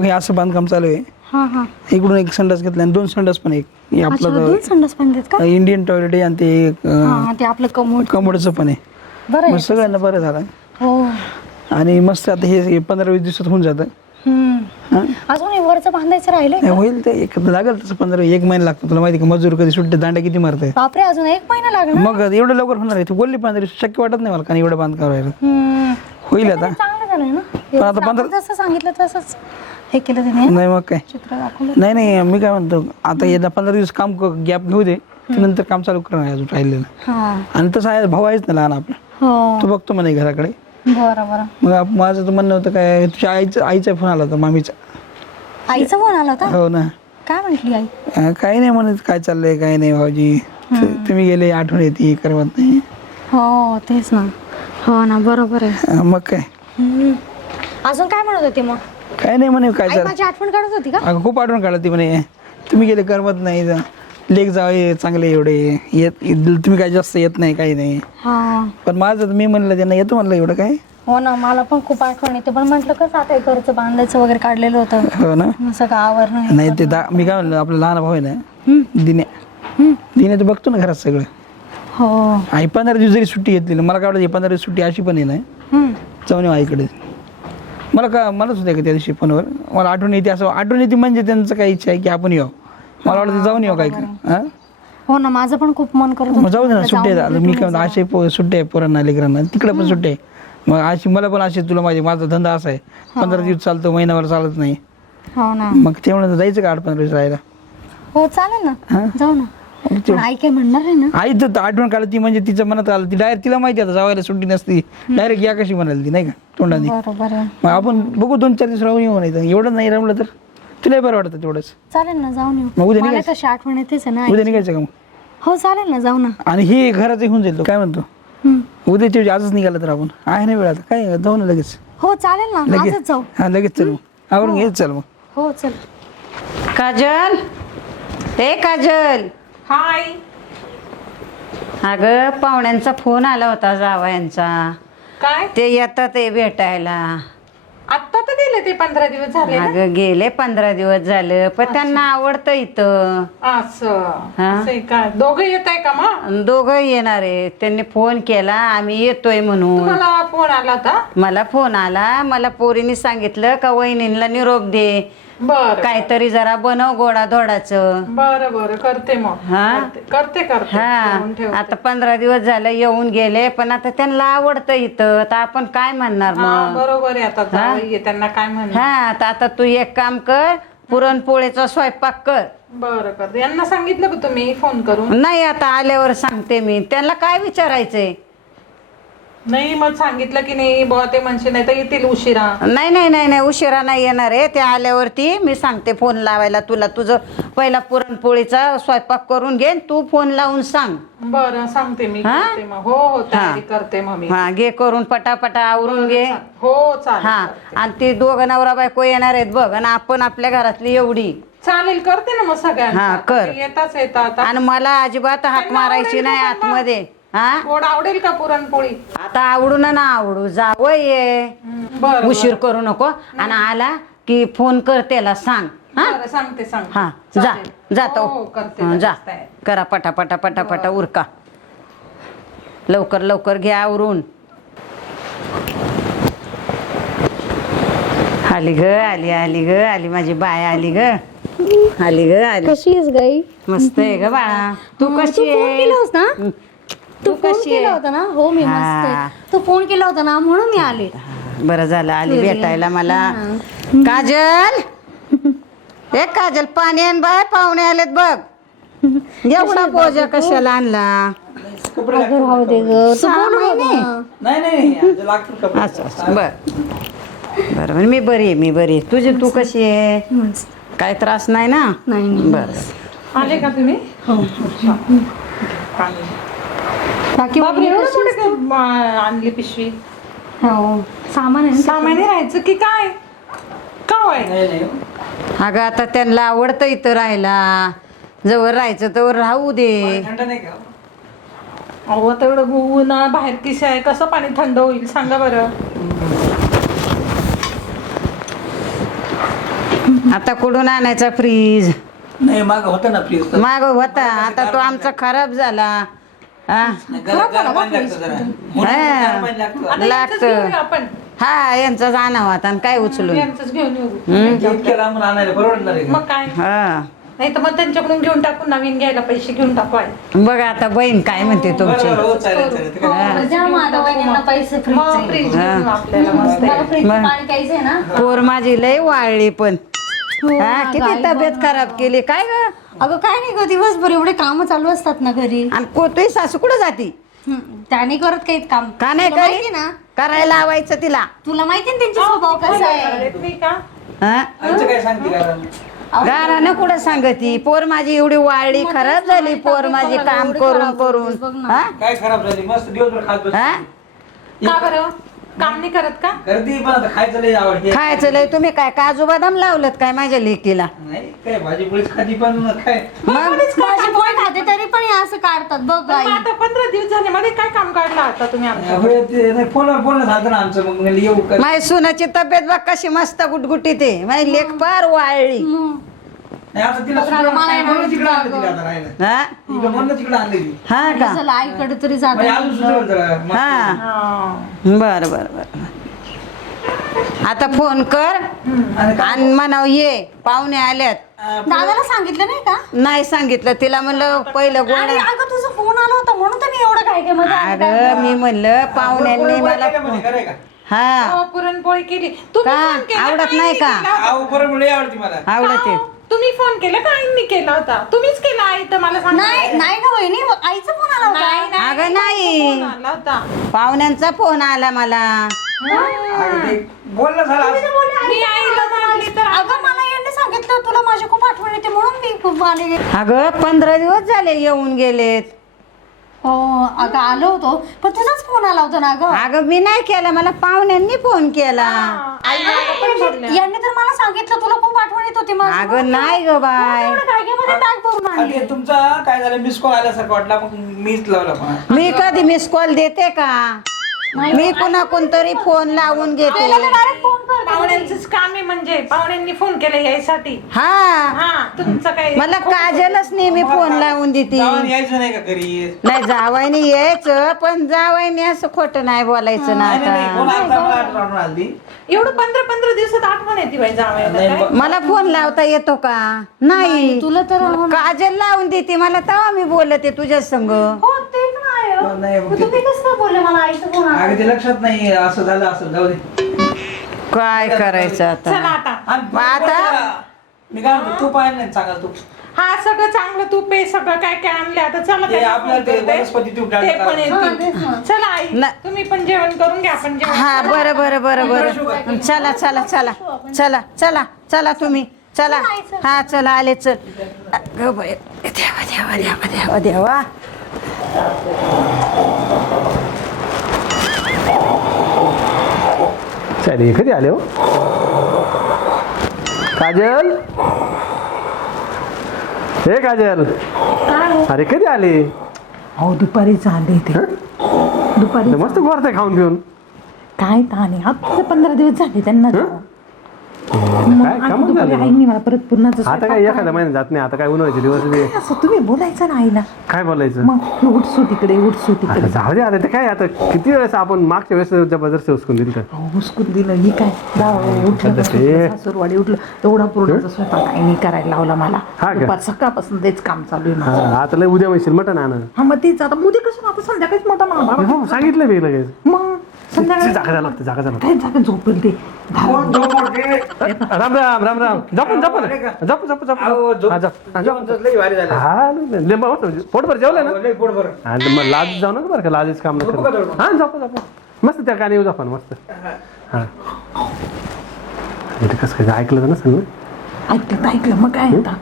हे असं बांधकाम चालू आहे. हा हा. इकडून एक संडास घेतला आणि दोन संडास पण एक. हे अच्छा आपलं दोन संडास पण देत का? इंडियन टॉयलेट आहे आणि ते हा ते आपलं कमोड. कमोडचं पण आहे. बरं मग आहे सगळ्यांना बरं झालं. हो. आणि मस्त आता हे हे पंधरा वीस दिवसात होऊन जातं. हम्म. हां? अजून हे वरचं बांधायचं राहिलंय नाही, होईल ते. एक लागेल तसं पंधरा एक महिना लागतो. तुला माहिती का मजूर कधी सुट्टे दांड्या किती मारते बापरे अजून एक महिना लागणार? मग एवढं लवकर होणार आहे. तू बोलली पंधरा दिवस शक्य वाटत नाही मला कारण एवढं बांधकाम राहिलं. हम्म. होईल आता. चांगलं झालंय ना. पण आता आपण पंधरा- जसं सांगितलं तसंच. हे केलं त्याने नाही मग काय? चित्र दाखवलं? नाही नाही मी काय म्हणतो आता येत्या पंधरा दिवस काम गॅप घेऊ दे नंतर काम चालू करणार अजून राहिलेलं. हा. आणि तसं आहे भाऊ आहेच ना लहान आपला. हो. तो बघतो म्हणे घराकडे. बरं बरं. मग आप- माझं तर म्हणणं होतं काय तुझ्या आईचं आईचा फोन आला होता मामीचा. आईचा फोन आला होता? हो ना. काय म्हटली आई? अं, काही नाही म्हणत काय चाललंय काय नाही भाऊजी. तु- तुम्ही गेले आठवण येते करमत नाही. हो तेच ना. हो ना बरोबर आहे. अं, मग काय. अजून काय म्हणत होती मग? काय नाही म्हणे काय आई चाल माझी आठवण काढत होती का? अगं खूप आठवण काढत ती म्हणे. तुम्ही गेले करमत नाही जा- लेख जावे चांगले एवढे. येत तुम्ही काय जास्त येत नाही काही नाही. हा. पण माझं तर मी म्हणलं त्यांना येतो म्हणलं एवढं काय? हो ना मला पण खूप आठवण येते. पण म्हटलं कसं आता हे घरचं बांधायचं वगैरे काढलेलं होतं. हो ना. मग सगळं आवरण नाही ते दा मी काय म्हणलं आपला लहान भाऊ आहे ना हम्म. दिन्या तर बघतो ना घरात सगळं. हो. आई पंधरा दिवस जरी सुट्टी घेतली ना मला काय वाटतं हे पंधरा दिवस सुट्टी अशी पण आहे ना हम्म. जाऊन येऊ आईकडे. मला का मलाच होतं का त्या दिवशी फोनवर. मला आठवण येते असं आठवण येते म्हणजे त्यांचं काही इच्छा आहे की आपण येऊ. मला वाटतं जाऊन येऊ काय हां? हो ना माझं पण खूप मन करत मग होतं. जाऊ दे ना सुट्टे मी काय म्हणतो असे पो सुट्टे आहे पोरांना लेकरांना. तिकडे पण सुट्टे आहे. मग अशी मला पण असे तुला माहिती आहे, माझा धंदा असा आहे. पंधरा दिवस चालतो महिनाभर चालत नाही. हो ना. मग ते म्हणत जायचं का आठ पंधरा दिवस राहायला? हो चालेल ना. हा? जाऊ ना. मग पण आई काय म्हणणार आहे ना? आई तर आठवण काढली ती म्हणजे तिच्या मनात आलं. ती डायरेक्ट तिला माहिती आता जावायला सुट्टी नसती. डायरेक्ट या कशी म्हणाली ती नाही का? तोंडाने. बरोबर आहे. मग आपण बघू दोन चार दिवस राहून येऊ नाही एवढं नाही रमलं तर. तुला बरं वाटतं तेवढंच. चालेल ना जाऊन येऊ. मग उद्या मला निघायचं? तशी आठवण येतेच आहे ना आई. उद्या निघायचं का मग? हो चालेल ना जाऊ ना. आणि हे घराचं होऊन जाईल तो काय म्हणतो? हम्म. उद्याच्या आजच निघाला तर आपण. आहे ना वेळ आता. काय जाऊ ना लगेच. हो चालेल ना लगेच. जाऊ. हा लगेच चल मग. आवरून घे चल मग. हो चल. काजल? हे काजल. हाय अगं पाहुण्यांचा फोन आला होता जावयांचा काय? ते येतात ते भेटायला. आत्ता तर गेले ते पंधरा दिवस झाले ना? अगं गेले पंधरा दिवस झालं पण त्यांना आवडतं इथं. असं. हा? असं आहे का? दोघं येत आहे का मग? अन दोघं येणार आहे. त्यांनी फोन केला आम्ही येतोय म्हणून. तुम्हाला फोन आला होता? मला फोन आला. मला पोरीने सांगितलं का वहिनीला निरोप दे. बर काहीतरी जरा बनव गोडा धोडाचं. बर बर करते मग. हा? करते करते करते. करून ठेव. हा आता पंधरा दिवस झाले येऊन गेले पण आता त्यांना आवडतं इथं. तर आपण काय म्हणणार हा मग? बरोबर आहे आता. जावई आहे, त्यांना काय म्हणणार? हा तर आता तू एक काम कर पुरणपोळीचा स्वयंपाक कर. बरं करते. यांना सांगितलं का तुम्ही? फोन करून? नाही आता आल्यावर सांगते मी. त्यांना काय विचारायचंय? नाही मग सांगितलं की नाही बुवा ते म्हणशील नाही तर येतील उशिरा. नाही नाही नाही नाही उशिरा नाही येणार आहे. ते आल्यावरती मी सांगते फोन लावायला तुला. तुझं पहिला पुरणपोळीचा स्वयंपाक करून घे तू फोन लावून सांग. बरं सांगते मी हा? करते मग. हो हो तयारी करते मग मी. हा घे करून पटापटा आवरून घे. हो चालेल हा आणि ते दोघं नवरा बायको येणार आहेत बघ आणि आपण आपल्या घरातली एवढी. चालेल करते ना मग हा, सगळ्यांना कर. ते येताच येतात. आणि मला अजिबात हाक मारायची नाही? आतमध्ये. हा? गोड आवडेल का पुरणपोळी? आता आवडू ना ना आवडू. जावं ये. बर उशीर करू नको. आणि आला की फोन कर त्याला सांग. हा? बरं सांगते सांगते. हा जा. जातो हो, करते हं, जा. लगेच तयारी. करा पटा पटा पटा पटा उरका. लवकर लवकर घ्या आवरून. आली ग आली आली ग आली माझी बाय आली ग. आली ग आली. कशी आहेस गाई? मस्त आहे ग बाळा. तू तू कशी फोन आहे? केला होता ना? तू फोन कशी केला आहे? होता ना? हो मी मस्त हा. आहे तू फोन केला होता ना? म्हणून मी आले. बरं झालं आली. भेटायला मला. काजल! हे काजल पाणी आण बाय पाहुणे आलेत बघ. एवढा बोजा कशाला आणला? अगं राहू दे ग. तू सहा बोलू महिने? नको. ना. नाही नाही लागतं असं असं बर. बरं बरं मी बरी आहे मी बरी आहे. तुझी तू कशी आहे? मस्त. काय त्रास नाही ना? नाही नाही. बरं. आले का तुम्ही? हो. बाकी बापरे मोठं काय, म, आणली पिशवी? हो सामान आहे ना सहा महिने राहायचं की काय? का होय? अगं आता त्यांना आवडतं इथं राहायला. जवळ राहायचं तर राहू दे. अहो ऊन आहे, बाहेर किस आहे? कसं पाणी थंड होईल? सांगा बरं. आता कुठून आणायचा फ्रीज? नाही माग होतं ना प्लीज माग होता. आता तो आमचा खराब झाला. लागतं. हा यांचा जाणं होता आणि काय यांचंच घेऊन येऊ? मग हा. नाही तर मग त्यांच्याकडून घेऊन टाकू नवीन घ्यायला पैसे घेऊन टाकू आहे बघा आता बहीण काय म्हणते तुमची? हो, चालेल, चालेल. ते काय- द्या माझ्या वहिनींना पैसे मग फ्रीजचे. फ्रीज घेऊन येऊ आपल्याला मस्त मला आहे. फ्रीजचं बरं. पाणी प्यायचंय ना. पोर माझी लय वाळली पण. हा अगं, किती तब्येत ना. खराब केली? काय ग? अगं काय नाही ग दिवसभर एवढे काम चालू असतात ना घरी. आणि कोतुई सासू कुठं जाती? हं, त्याने करत काही काम? का नाही तुला माहिती ना? करायला लावायचं तिला. तुला माहिती ना त्यांचा स्वभाव कसा आहे? का? हा? आमचं काय सांगते कारण गारानं कुठं सांगती? पोर माझी एवढी वाळली खराब झाली पोर माझी काम करून करून. हा? काय खराब झाली? मस्त दिवसभर खात बसते. हा? का बरं? काम नाही करत का? करते पण आता खायचं लय आवडते. खायचं लय तुम्ही काय काजू बदाम लावलेत काय माझ्या लेकीला? नाही काय भाजी पोळीच खाती पण काय? माझी पोळी खाते तरी पण हे असं काढतात बघ पण आई. मग आता पंधरा दिवस झाले मध्ये काय काम काढलं आता तुम्ही आमच्या होय, ते नाही, फोनवर बोलणं झालं ना आमचं मग म्हणलं येऊ माझी सुनाची तब्येत बघ कशी मस्त गुटगुटी ते माझी लेख फार वाळली. नाही आता तिला बघ ना, मला येणार म्हणून तिकडे होतं आणलं तिला आता राहायला. हा? इकडं म्हणलं तिकडे आणलं ती. हा का? चला आईकडे तरी जात म्हणजे अजून सुधारलं जरा मस्त. हा. हा. बर बर बर आता फोन कर आणि काय- आणि म्हणाव ये पाहुणे आल्यात. दादाला सांगितलं नाही का? नाही सांगितलं तिला म्हणलं पहिलं आणि गोड अगं तुझा फोन आला होता म्हणून तर मी एवढं काय काय मध्ये आले अगं मी म्हणलं पाहुण्यांनी मला केल्या म्हणे, खरंय का? हा. पुरणपोळी केली. तुम्ही का? फोन केला आवडत नाही का? आवडते मला. आवडते. तुम्ही फोन केला का? आईंनी केला होता. तुम्हीच केला आई तर मला सांगा. नाही नाही का वहिनी आईचा फोन आला नाही, होता. नाही, अगं, नाही. फोन आला होता. पाहुण्यांचा फोन आला मला. अगं बोलणं झालं. मी आईला तर अगं मला यांनी सांगितलं तुला माझी खूप आठवण येते म्हणून मी खूप आले. अगं पंधरा दिवस झाले येऊन गेलेत. हो अगं आलो होतो पण तुझाच फोन आला होता ना गं? अगं मी नाही केला मला पाहुण्यांनी फोन केला. यांनी तर मला सांगितलं तुला खूप आठवण येत होती माझी. अगं नाही ग बाय. एवढं भरून आणली आणि तुमचा काय झालं? मिस कॉल आल्यासारखं वाटला. मग मीच लावला पण. मी कधी मिस कॉल देते का? मी पुन्हा कोणतरी फोन लावून घेते. डायरेक्ट फोन कर पाहुण्यांचंच काम आहे म्हणजे पाहुण्यांनी फोन केला यायसाठी. हा. हा तुमचं काय मला काजलच नेहमी फोन लावून देते. जाऊन यायचं नाही का घरी? नाही जावायनी यायचं पण जावायनी असं खोटं नाही बोलायचं ना नाही नाही, नाही कोण आता आता मला आठवण आली. एवढं पंधरा पंधरा दिवसात आठवण येते बाई नाही, मला फोन लावता येतो का? नाही तुला तर हो काजल लावून देते मला तेव्हा मी बोलते तुझ्या संग. ते पण आहे नाही, मग तुम्ही कसं काय बोलले मला आईचा फोन आला अगं ते लक्षात नाही असं झालं असं जाऊ दे. काय करायचं चला. आता? आता. आणि मग आता? मी काय म्हणतो तू पाहिलं नाही चांगलं तू हा सगळं चांगलं तूप आहे सगळं काय काय आणले आता. चला ते त्यांना आपल्याला फोन ते करते. वनस्पती तूप ते. पण हा, तेच येतील ना. चला आई ना- तुम्ही पण जेवण करून घ्या आपण जेवण हा बरं बरं बरं बरं. चला चला चला. चला चला चला तुम्ही. चला. हा चला आले चल. अगं बाई, देवा देवा देवा देवा देवा. चालेल कधी आले हो. काजल? हे काजल. अरे कधी आले? अहो दुपारीच आले ते दुपारी मस्त गोरते खाऊन पिऊन काय ताणे आता पंधरा दिवस झाले त्यांना. काय मग आता कामच दुपारी झालं आईनी मला परत पुन्हा आता काय एखाद्या महिन्यात जात नाही आता काय उन्हाळ्याचे दिवस. असं तुम्ही बोलायचं ना आईला. काय बोलायचं? मग उठसू तिकडे उठसू आता तिकडे. जाऊ दे आता ते काय आता किती वेळेस आपण मागच्या वेळेस जबरदस्त हुसकून दिलं तर अहो, हुसकून दिलं ही काय? जावं, उठलं का ते- सुटलं, सासूरवाडी उठलं. एवढा पूर्णचा स्वयंपाक आईने करायला लावला मला. हा का? दुपार सकाळपासून तेच काम चालू आहे माझं. हा आता लय उद्या म्हणशील मटण आणा हा मग तेच आता उद्या कसं आता संध्याकाळीच मोठा मामा हो सांगितलं मी लगेच. मग? संध्याकाळी लागतं काय जागा झोपेल ते कोण झोप. राम राम राम राम जपून जपून जप जप जप अहो, झोप- हा, जप हा, जप. जेवणच लई भारी झालं. हा लिंबा होतं पोटभर जेवलं ना लई पोट भरून. आणि मग लाज जाऊ नका बरं का लाजेच काम झोपू थोडं? हा झोपा झोपा मस्त त्या गाणी झोपा ना मस्त हा इथे कसं काय ऐकलं नसेल ना ऐकलं तर ऐकलं मग काय येतात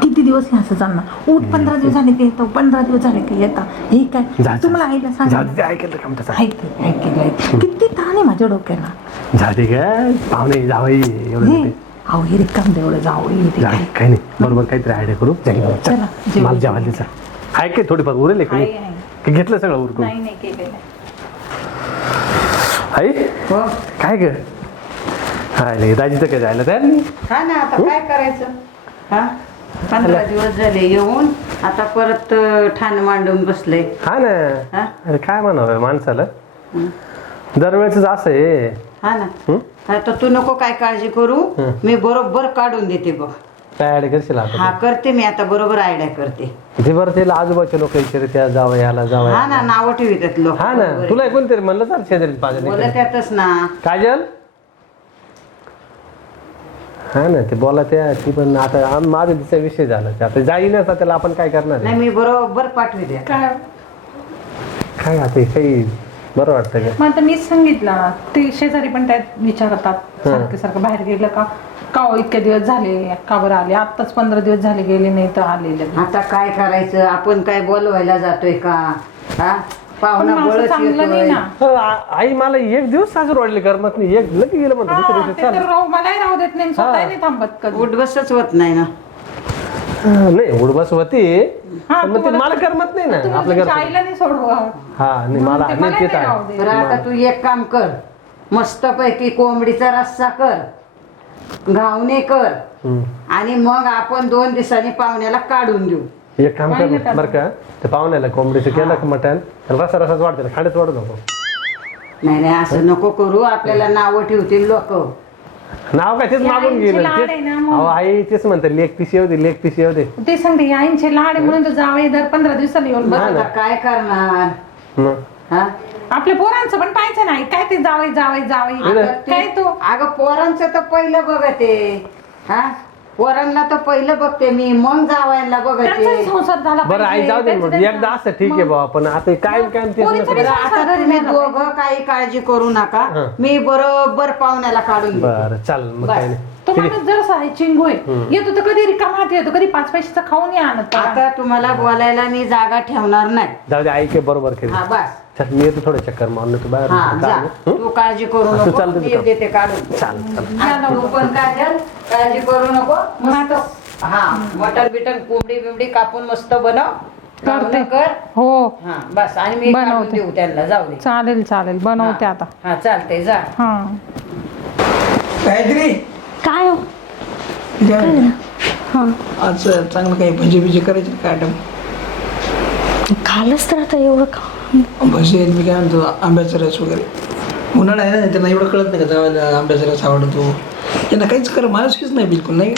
किती दिवस हे असं चालणार? उठ पंधरा दिवस झाले की येतो पंधरा दिवस झाले की येतात हे काय. तुम्हाला आईला सांग. ऐकलं काम त्याचं. ऐकलं ऐकलं ऐकलं. किती ताण आहे माझ्या डोक्याला. दे काय पाहुणे जावई एवढं हे. अहो हे रिकाम तेवढं जाऊ हे काही नाही. बरोबर काहीतरी आयडिया करू. मला जेवायला द्यायचं आहे काय थोडीफार उरेल आहे का नाही? की घेतलं सगळं उरकून? नाही नाही केलेलं आई? काय ग? हा नाही दाजीचं काय जायला तयार नाही? हा ना आता काय करायचं? हा? पंधरा दिवस झाले येऊन आता परत ठाण मांडून बसले हा ना. हा? अरे काय म्हणावं माणसाला? दरवेळेच असं आहे. हा ना. हं? आता तू नको काय काळजी करू. मी बरोबर काढून देते बघ. काय ऍड करशील हा करते मी. आता बरोबर आयडिया करते. ते बरं त्याला आजूबाजूचे लोक विचार त्या जावं याला जावं हा ना नावं ठेवितात लोक. हा ना. तुला कोणतरी म्हणलं तर शेजारी बोलत पाहिजे यातच ना. काजल? हा ना ते बोला त्या ती पण आता आम- माझा तिचा विषय झाला. ते आता जाईन आता त्याला आपण काय करणार आहे? नाही मी बरोबर पाठवते काय? काय आता हे काही बरं वाटतं का? मग आता मीच सांगितलं ते शेजारी पण त्यात विचारतात सारखे सारखं बाहेर गेलं का? का हो इतके दिवस झाले का बरं आले? आत्ताच पंधरा दिवस झाले गेले नाही तर आले लगेच. आता काय करायचं? आपण काय बोलवायला जातोय का? हा? पाहुणा मग असं बळच चांगलं नाही येतोय ना. हो, आ- आई मला एक दिवस सासर वाढले करमत नाही एक लगे गेलं म्हणतो दुसऱ्या हा, दिवशी ते तर चालेल. राहू मलाही राहू देत नाही स्वतः नाही थांबत कधी. उठबसच होत नाही ना. हा, नाही उडबस होती हा, पण मग ते तुम्हाला- मला करमत नाही ना तुम्ही आपल्या तुमच्या घर आईला नाही सोडवा हा नाही मला ते नाही मला तेच नाही राहू आहे दे. तर आता तू एक काम कर मस्तपैकी कोंबडीचा रस्सा कर घावणे कर हम्म. आणि मग आपण दोन दिवसांनी पाहुण्याला काढून देऊ. एक काम कर बरं का ते पाहुण्याला कोंबडीचं केलं का मटण? रसा रसाच वाढते खाण्यात वाढू नको. नाही नाही असं नको करू आपल्याला नावं ठेवतील लोक. नाव काय तेच मागून आईचे गेलं लाड तेच. आहे ना मग. अहो आई तेच म्हणते लेख पिशी येऊ दे लेख पिशी येऊ दे. ते सांगते आईंचे लाड आहे म्हणून तर जावई दर पंधरा दिवसाला येऊन बस आता काय करणार. मग? हा? आपल्या पोरांचं पण पाहायचं नाही. काय ते जावई जावई जावई. अगं ते- काय तो? अगं पोरांचं तर पहिलं बघते हा? पोरांना तर पहिलं बघते मी मग जावायला त्यांचाही बघते संसार झाला बरं आई पाहिजे, जाऊ दे त्यांचं मग त्यांचं- एकदा असं ठीक आहे बाबा पण आता काय काय तेच पोरीचं नको. बी बरं आता तुम्ही दोघं काही काळजी करू नका. मी बरोबर पाहुण्याला काढून देते. बरं चाल मग बस. काय नाही. तो माणूस जर आहे चिंगू आहे येतो तर कधी रिकामा हात येतो कधी पाच पैशाचा खाऊन नाही आणत आता तुम्हाला बोलायला मी जागा ठेवणार नाही. जाऊ दे आई काय बरोबर केली हा बस. चल मी येतो थोडं चक्कर मारून तू बाहेर हा जा. चालेल. तू काळजी करू नको. चालतं मी. देते काढून. पण काजल काळजी करू नको. मस्त. हा मटन बिटन कोंबडी बिबडी कापून मस्त बनव. करते. कर. हो. हा बस आणि मी काढून बनवते. देऊ त्यांना. जाऊ दे. चालेल चालेल. बनवते आता. हा चालतंय जा. हा. काहीतरी काय हो? हां. आज चांगलं काही भजी बिजी करायचे काय आयटम कालच तर आता एवढं का भजी आणि मी काय म्हणतो आंब्याचा रस वगैरे उन्हाळा आहे ना त्यांना एवढं कळत नाही का जावायला आंब्याचा रस आवडतो यांना काहीच कर माणूसकीच नाही बिलकुल नाही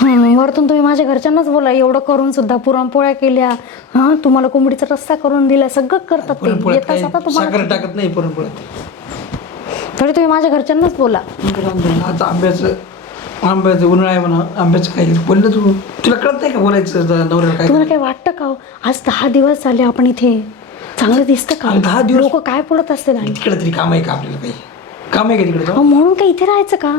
हं, वरतून तुम्ही माझ्या घरच्यांनाच बोला एवढं करून सुद्धा पुरणपोळ्या केल्या हा तुम्हाला कोंबडीचा रस्सा करून दिला सगळं करतात ते पुरणपोळ्यात येता काही जाता तुम्हाला साखर टाकत नाही पुरणपोळ्यात तरी तुम्ही माझ्या घरच्यांनाच बोला आता आंब्याचं आंब्याचं उन्हाळा आहे म्हणा आंब्याचं काही बोललं तू तुला कळत नाही का बोलायचं ज- नवऱ्याला काय तुम्हाला काही वाटतं का हो? आज दहा दिवस झाले आपण इथे चांगलं दिसतं का? अरे दहा दिवस- लोक काय बोलत असतील आणि तिकडे तरी काम आहे का आपल्याला काही? काम आहे का तिकडे अहो, म्हणून काय इथे राहायचं का?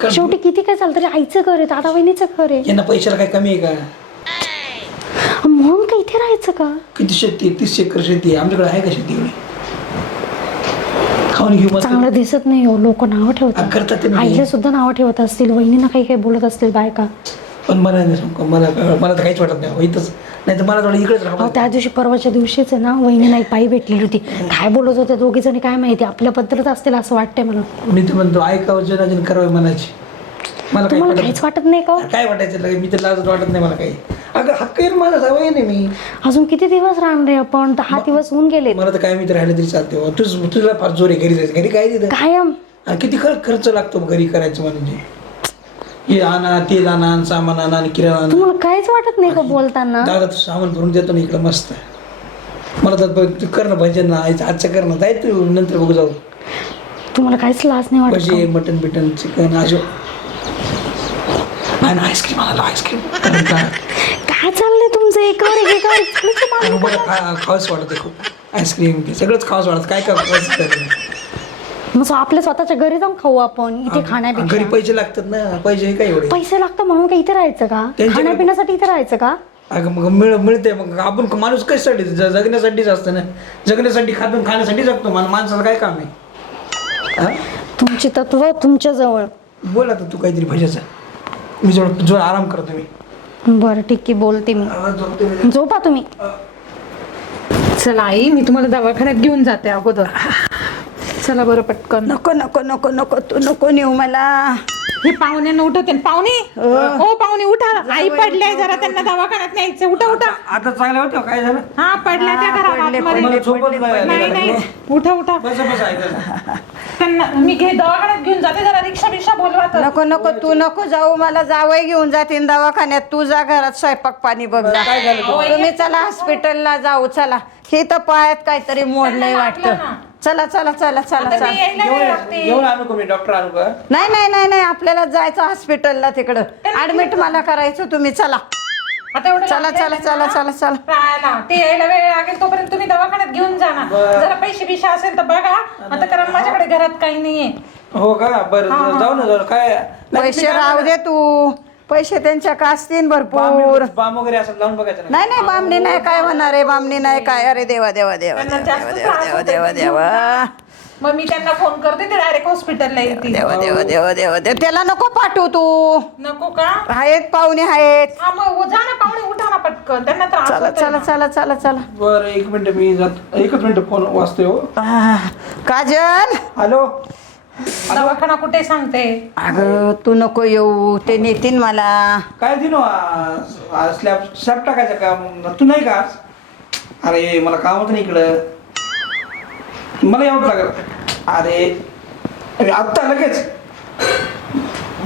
का- शेवटी किती काय झालं तरी आईचं घर आहे दादा वहिनीचं घर आहे. यांना पैशाला काही कमी आहे का? अहो, म्हणून काय इथे राहायचं का? किती शेती आहे? तीस एकर शेती आहे. आमच्याकडे आहे का शेती एवढी? खाऊन घेऊ मस्त. चांगलं दिसत नाही हो लोक नावं ठेवतात. करतात ते नाही. आईला सुद्धा नावं ठेवत असतील वहिनींना काही काही बोलत असतील बायका. पण मला नाही सांगू का, मला मला तर काहीच वाटत नाही. हो, इथंच. नाही तर मला थोडं इकडेच अहो राहावं त्या दिवशी परवाच्या दिवशीच आहे ना वहिनीला एक बाई भेटलेली होती. काय बोलत होते दोघी जणी काय माहिती? आपल्याबद्दलच असतील असं वाटतंय मला. मी तर म्हणतो ऐकावं जनाजन करावं मनाची. मला काही तुम्हाला वाटत काहीच वाटत नाही का हो? नाही. काय वाटायचं? लगे? मी तर लाज वाटत नाही मला काही. अगं हक्क आहे ना माझा सवय नाही मी. अजून किती दिवस राहणार आहे आपण? दहा दिवस होऊन गेले मला तर काय मी तर राहिलं तरी चालते. तुझ तुला फार जोर आहे घरी जायचं. घरी काय तिथं? कायम. आणि किती खर्च खर्च लागतो घरी करायचं म्हणजे? हे आणा ते आणा आणि सामान आणा आणि किराणा आणा तुम्हाला काहीच वाटत नाही का बोलताना? दादा तू सामान भरून देतो ना इकडं मस्त मला तर बघ, तू कर ना भजन ना आजचं आजचं कर ना. जाय तू नंतर बघू जाऊ. तुम्हाला काहीच लाज नाही वाटत भजे? मटन बिटन चिकन अजून आणि आईस्क्रीम आणायला आईस्क्रीम. काय चाललंय तुमचं? एकावर एक एकावर एक. माझं. मला खा खावंच वाटत खूप. आईस्क्रीम ते सगळंच खावंच वाटत. काय काय मग सो आपल्या स्वतःच्या घरी जाऊन खाऊ आपण. इथे घरी खाण्यापेक्षा. पैसे लागतात ना पैसे काय एवढे. पैसे लागतात म्हणून काय इथे राहायचं का? त्यांच्याकडे- खाण्यापिण्यासाठी इथे राहायचं का? अगं मग मिळ मिळते मग. आपण माणूस कशासाठी? ज- जगण्यासाठीच असतं ना. जगण्यासाठी खातून खाण्यासाठी जगतो मान माणसाचं काय काम आहे? हा? तुमची तत्व तुमच्या जवळ. बोल आता तू काहीतरी भजाचं मी जोड जोड आराम करतो मी. बरं ठीक आहे बोलते मी. आवाज झोपते मी. झोपा तुम्ही. चला आई मी तुम्हाला दवाखान्यात घेऊन जाते अगोदर. चला बरं पटकन? नको नको नको नको तू नको नेऊ मला. हे पाहुण्यांना उठवते पाहुणे? हो. पाहुणे उठा. आई पडले जरा त्यांना दवाखान्यात न्यायचं. उठा उठा. आता चांगलं होतं काय झालं? हा पडल्या त्या झोपच नाही. उठा उठा. बसा बसा ऐका. त्यांना मी घे दवाखान्यात घेऊन जाते. जरा रिक्षा बिक्षा बोलवा. नको नको तू नको जाऊ. मला जावई घेऊन जातीन दवाखान्यात. तू जा घरात स्वयंपाक पाणी बघ जा. तुम्ही चला हॉस्पिटलला जाऊ. चला. हे तर पायात काहीतरी मोडलंय वाटतं. चला चला चला चला चला. मी यायला वेळ लागते. घेऊन आणू का मी? डॉक्टर आणू का? नाही नाही नाही नाही आपल्याला जायचं हॉस्पिटलला तिकडं. ऍडमिट मला करायचं तुम्ही चला. आता एवढं चला लागलंय चला चला त्यांना. चला चला. राहायला ते यायला वेळ लागेल तोपर्यंत तुम्ही दवाखान्यात घेऊन जा ना. जरा पैसे बिशे असेल तर बघा. आता कारण माझ्याकडे घरात काही नाहीये. हो का? बरं जाऊ ना जाऊ ना. काय? नाही, पैसे मी काय राहू दे तू. पैसे त्यांच्या कासतील भरपूर. बाम बाम वगैरे असं लावून बघायचं ना नाही नाही बामणी नाही काय होणार आहे बामणी नाही काय? अरे देवा देवा देवा देवा देवा देवा. देवा देवा. मग मी त्यांना फोन करते ते डायरेक्ट हॉस्पिटलला येतील. देवा देवा देवा देवा देवा. त्याला नको पाठवू तू. नको का? आहेत पाहुणे आहेत. हा मग जा ना पाहुणे उठा ना पटकन. त्यांना त्रास चला होतोय चला ना. चला चला चला. बरं एक मिनिट मी जात एकच मिनिट फोन वाचतोय हो. आह, काजल? हॅलो? दवाखाना कुठे सांगते? अगं तू नको येऊ. ते नेतीन मला. काय दिनो स्लॅब स्लॅब टाकायचं का तू नाही का अरे मला काम होतं ना इकडं. मला यावं लागेल. अरे अरे आत्ता लगेच?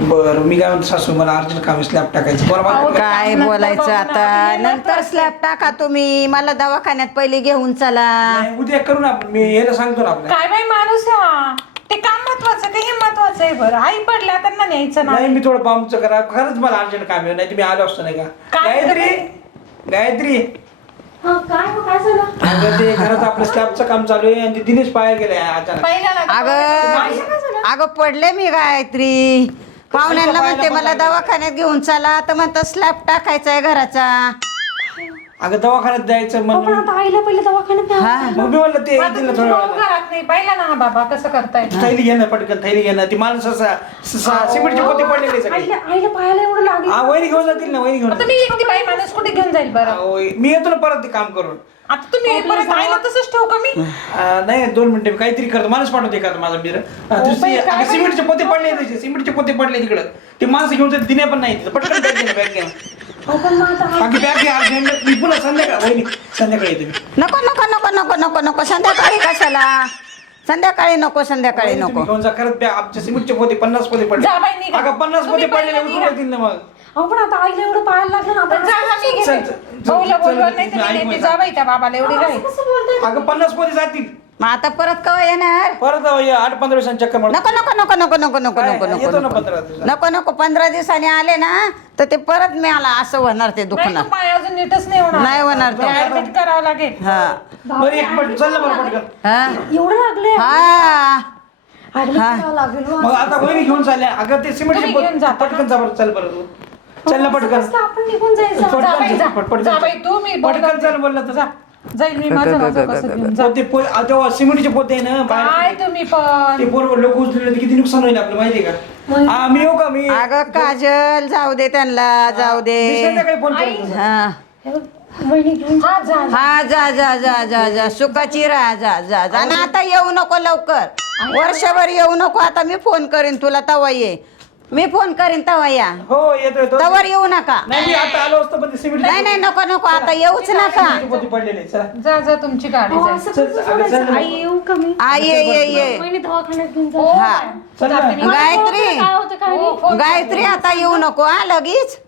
बरं मी काय म्हणतो सासू मला अर्जंट काम स्लॅब टाकायचं. बरं मला- काय नंतर बोलायचं बघू ना. आता नंतर स्लॅब टाका तुम्ही. मला दवाखान्यात पहिले घेऊन चला. नाही, उद्या करू ना आपण. मी यायला सांगतो ना आपल्या काय बाई माणूस आहे हा? ते काम महत्वाचं का आहे बरं. आई पडल्या त्यांना न्यायचं ना नाही मी थोडं बामचं करा. खरंच मला अर्जंट काम आहे. नाही मी आलो असतो नाही का? काय गायत्री! गायत्री! हा काय हो, काय झालं? अगं ते घरात आपलं स्लॅबचं काम चालू आहे आणि ते दिनेश पाया गेले अचानक. पहिल्या ना अगं अगं पडले मी गायत्री. पाहुण्यांना म्हणते मला दवाखान्यात घेऊन चला. तर म्हणतात स्लॅब टाकायचा आहे घराचा. अगं दवाखान्यात जायचं हो, पण म्हणून. आता आईला पहिले दवाखान्यात न्या. हा. मग मी म्हणलं ते येतील ना तुमची थोड्या भाऊ वेळानं. घरात नाही. पाहिलं ना हा बाबा कसं करताय? थैली घे ना पटकन थैली घे ना. ती माणसं सा- सा- सिमेंटची पोते पडलेले सगळे. आईला आईला पाहायला एवढं लागलं. हा वैरी घेऊन जातील ना वैरी घेऊन आता मी एकटी बाई माणूस कुठे घेऊन जाईल बरं? हा, मी येतो ना परत ते काम करून. आता तुम्ही परत आईला तसंच ठेवू का मी? आ, नाही दोन मिनिटं मी काहीतरी करतो. माणूस पाठवते का माझा मित्र बाई, काय बाई? सिमेंटचे पोते पडले त्याचे सिमेंटचे पोते पडले तिकडं. ते माणसं घेऊन जाते दिने पण नाही तिथं. पटकन बॅग घे ना बॅग घे ना अहो, पण मग आता बाकी बॅग घे अर्जंट मी पुन्हा संध्याकाळ वहिनी संध्याकाळी येते मी नको नको नको नको नको नको संध्याकाळी कशाला संध्याकाळी नको संध्याकाळी नको घेऊन जा खरंच बॅग आमच्या सिमेंटचे पोते पन्नास पोते पडले जा बाई, निघा. अगं पन्नास तुम्ही पोते पडलेले पहिले उचलून निघा. येतील ना मग अहो पण आता आईला एवढं पाहायला लागलं ना आपण जा हा, मी घेते. चल, चल, चल, भाऊला चल, बोलवा चल, नाही तर मी. माझं. जा बाई त्या बाबाला एवढी कसं बोलताय अगं पन्नास पोते जातील मग आता परत कवा येणार परत या आठ पंधरा दिवसांनी चक्कर मार नको नको नको नको नको नको काय? नको नको येतो ना नको पंधरा. नको नको पंधरा दिवसांनी आले ना तर ते परत मिळाला असं होणार ते नाही दुखणार पाय अजून नीटच नाही होणार नाही होणार तो. ऍडमिट करावं लागेल हा बरं एक मिनिट चल ना बरं पटकन हा एवढं लागलंय हा ऍडमिट करावं लागेल हो. मग आता वहिनी घेऊन चालल्या अगं ते सिमेंटचे तुम्ही घेऊन? पटकन जा बरं चल बरं तू चल ना पटकन कसं आपण निघून जायचं पटकन जा बाई, चल, जा. पट- पटकन जा चल. बाई, तू मी पटकन. चल बोललं तर जा जाईल मी माझं माझं कसं घेऊन आ, तेव्हा सिमेंटचे पोते आहे ना काय बाहेर तुम्ही पण? ते लोक उचलले किती नुकसान होईल आपलं माहिती आहे का हा मी येऊ का मी अगं काजल जाऊ दे त्यांना जाऊ दे. संध्याकाळी फोन करतो. हा. हे हा जा हा जा जा जा जा जा. सुखाची राहा जा जा जा. आणि आता येऊ नको लवकर. वर्षभर येऊ नको आता मी फोन करीन तुला तवा ये. मी फोन करीन तवा या. हो येतो येतो तवर येऊ नका. नाही मी आता आलो असतो पण ते सिमेंट नाही नाही नको नको आता येऊच नका. पोते पडलेले चला. जा जा तुमची गाडी. आई येऊ का मी? हा ये ये ये दवाखान्यात घेऊन हो, हा. गायत्री. काय होतं काय हो, नाही फोन गायत्री आता येऊ नको हा लगेच.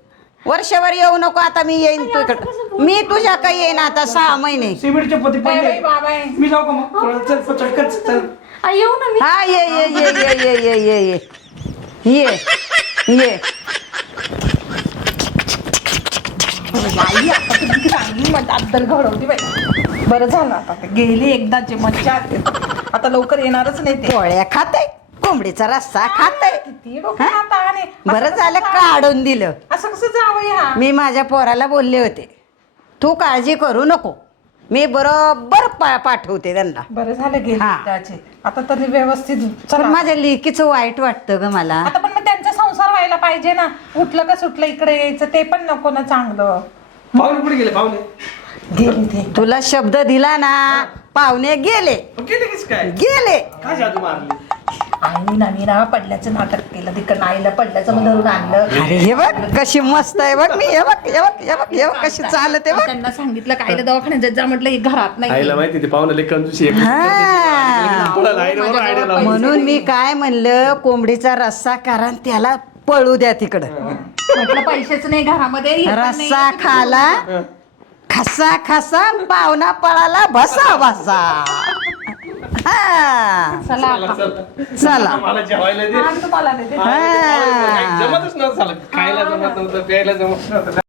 वर्षभर येऊ नको आता मी येईन तू इकडं मी तुझ्या काही येईन आता सहा महिने. सिमेंटचे पोते काय पडले. बाई बाबा आहे मी जाऊ का मग? थोडं चल चटकन चल आई येऊ ना मी. हा ये ये ये ये ये ये ये ये. ये ये. आई आता तर किती चांगली मजा अद्दल घडवली बाई बरं झालं आता ते. गेली एकदाची मज्जा आली. आता लवकर येणारच नाही ते. पोळ्या खाते कोंबडीचा रस्सा खाते किती. असं बरं कसं झालं काढून दिलं. असं कसं जावं ह्या? मी माझ्या पोराला बोलले होते तू काळजी करू नको. मी बरोबर पा पाठवते त्यांना. बरं झालं गेली हा. एकदाची. आता तरी व्यवस्थित पण चला. माझ्या लेकीचं वाईट वाटतं ग मला. आता पण मग त्यांचा संसार व्हायला पाहिजे ना. उठलं का सुटलं इकडे यायचं ते पण नको ना चांगलं. पाहुणे कुठे गेले? पाहुणे. गेली ते तुला शब्द दिला ना पाहुणे गेले. गेले कस काय? गेले. काय जादू मारली? आईने नानी ना पडल्याचं नाटक केलं तिकडं आईला पडल्याचं मग धरून आणलं अरे हे बघ कशी मस्त आहे बघ मी हे बघ हे बघ हे बघ हे बघ कशी चालत आहे बघ त्यांना सांगितलं का आईला दवाखान्यात जात जा म्हटलं हे घरात नाही आईला माहिती ते पाहुणं लई कंजूस आहे. हा. पळाला, आईने बरोबर idea लावली. म्हणून मी काय म्हणलं कोंबडीचा रस्सा करा आणि त्याला पळू द्या तिकडं म्हटलं पैसेच नाही घरामध्ये हे पण नाही. रस्सा खाला खसा खसा पावना पळाला बसा बसा हा. चला आता. चला. मला जेवायला दे. आणि तुम्हाला देते. हा. जमतच नव्हतं खायला जमत नव्हतं प्यायला जमत नव्हतं.